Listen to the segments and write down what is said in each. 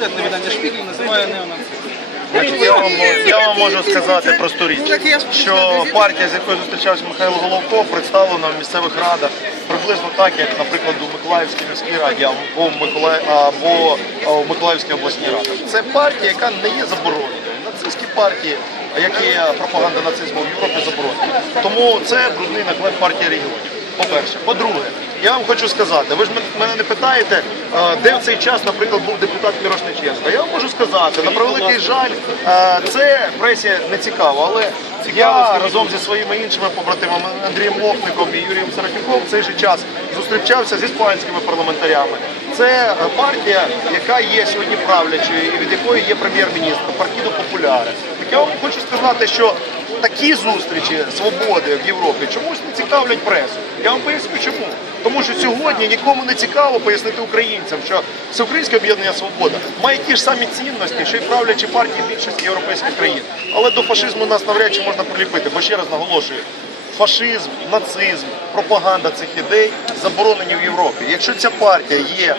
авторитетне видання Шпігель називає неонацистом. Значить, я вам, я вам можу сказати просту річ, що партія, з якою зустрічався Михайло Головко, представлена в місцевих радах приблизно так, як, наприклад, у Миколаївській міській раді або в, Миколаїв, або в Миколаївській обласній раді. Це партія, яка не є забороненою. Нацистські партії, які пропаганда нацизму в Європі, заборонені. Тому це брудний наклеп партії регіонів. По-перше, по-друге, я вам хочу сказати, ви ж мене не питаєте, де в цей час, наприклад, був депутат Мірошниченко. Я вам можу сказати, на превеликий жаль, це пресі не цікаво, але я разом зі своїми іншими побратимами Андрієм Мохником і Юрієм Саратюком в цей же час зустрічався з іспанськими парламентарями. Це партія, яка є сьогодні правлячою і від якої є прем'єр-міністр, партіду Популяри. Так я вам хочу сказати, що такі зустрічі свободи в Європі чомусь не цікавлять пресу. Я вам поясню чому. Тому що сьогодні нікому не цікаво пояснити українцям, що Всеукраїнське об'єднання Свобода має ті ж самі цінності, що й правлячі партії більшості європейських країн. Але до фашизму нас навряд чи можна приліпити, бо ще раз наголошую. Фашизм, нацизм, пропаганда цих ідей заборонені в Європі. Якщо ця партія є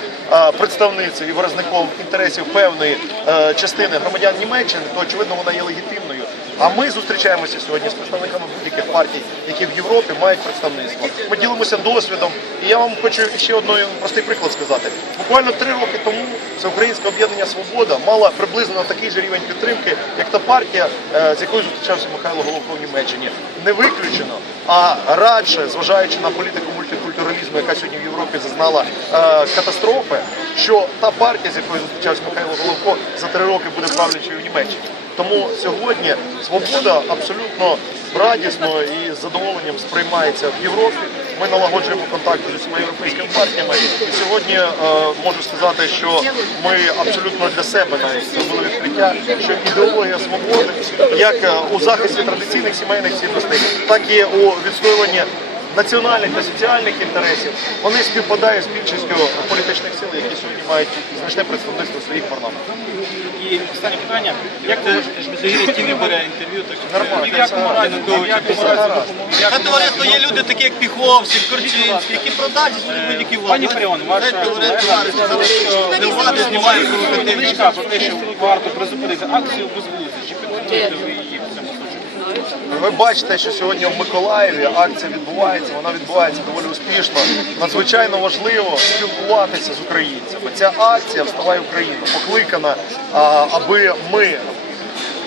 представницею і виразником інтересів певної е, частини громадян Німеччини, то очевидно вона є легітимною. А ми зустрічаємося сьогодні з представниками будь-яких партій, які в Європі мають представництво. Ми ділимося досвідом. І я вам хочу ще одний простий приклад сказати. Буквально три роки тому Всеукраїнське об'єднання Свобода мала приблизно такий же рівень підтримки, як та партія, е, з якою зустрічався Михайло Головко в Німеччині. Не виключено, а радше, зважаючи на політику мультикультуралізму, яка сьогодні в Європі зазнала е, катастрофи, що та партія, з якою зустрічався Михайло Головко, за три роки буде правлячою в Німеччині. Тому сьогодні свобода абсолютно радісно і з задоволенням сприймається в Європі. Ми налагоджуємо контакти з усіма європейськими партіями. І сьогодні е, можу сказати, що ми абсолютно для себе навіть зробили відкриття, що ідеологія свободи, як е, у захисті традиційних сімейних цінностей, так і у відстоюванні національних та соціальних інтересів, вони співпадають з більшістю політичних сил, які сьогодні мають значне представництво в своїх парламентах. І останнє питання. Як ви довір'я ТВ бере інтерв'ю? Так Нормально, І в якому це- разі, це в якому разі допомогу? Та товариство є люди, такі як Піховський, Корчинський, які продажі будуть будь-які влади. Пані Фаріон, ваша не влади знімають провокативні. про те, що варто призупинити акцію безглуздя. Чи підтримуєте ви її в цьому случаї? Ви бачите, що сьогодні в Миколаєві акція відбувається, вона відбувається доволі успішно. Надзвичайно важливо спілкуватися з українцями. Ця акція Вставай Україна покликана, аби ми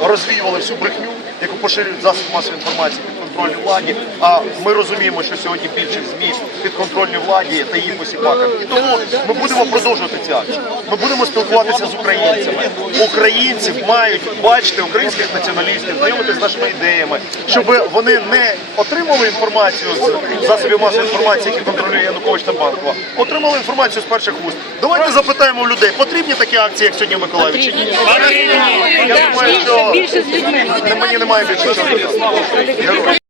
розвіювали всю брехню, яку поширюють засоби масової інформації підконтрольній владі. А ми розуміємо, що сьогодні більшість ЗМІ підконтрольній владі та її посіпакам. І тому ми будемо продовжувати ці акції. Ми будемо спілкуватися з українцями. Українці мають бачити українських націоналістів, знайомитися з нашими ідеями, щоб вони не отримали інформацію з засобів масової інформації, які контролює Янукович та Банкова, отримали інформацію з перших уст. Давайте запитаємо у людей, потрібні такі акції, як сьогодні в Миколаєві чи? Я думаю, що мені немає більше.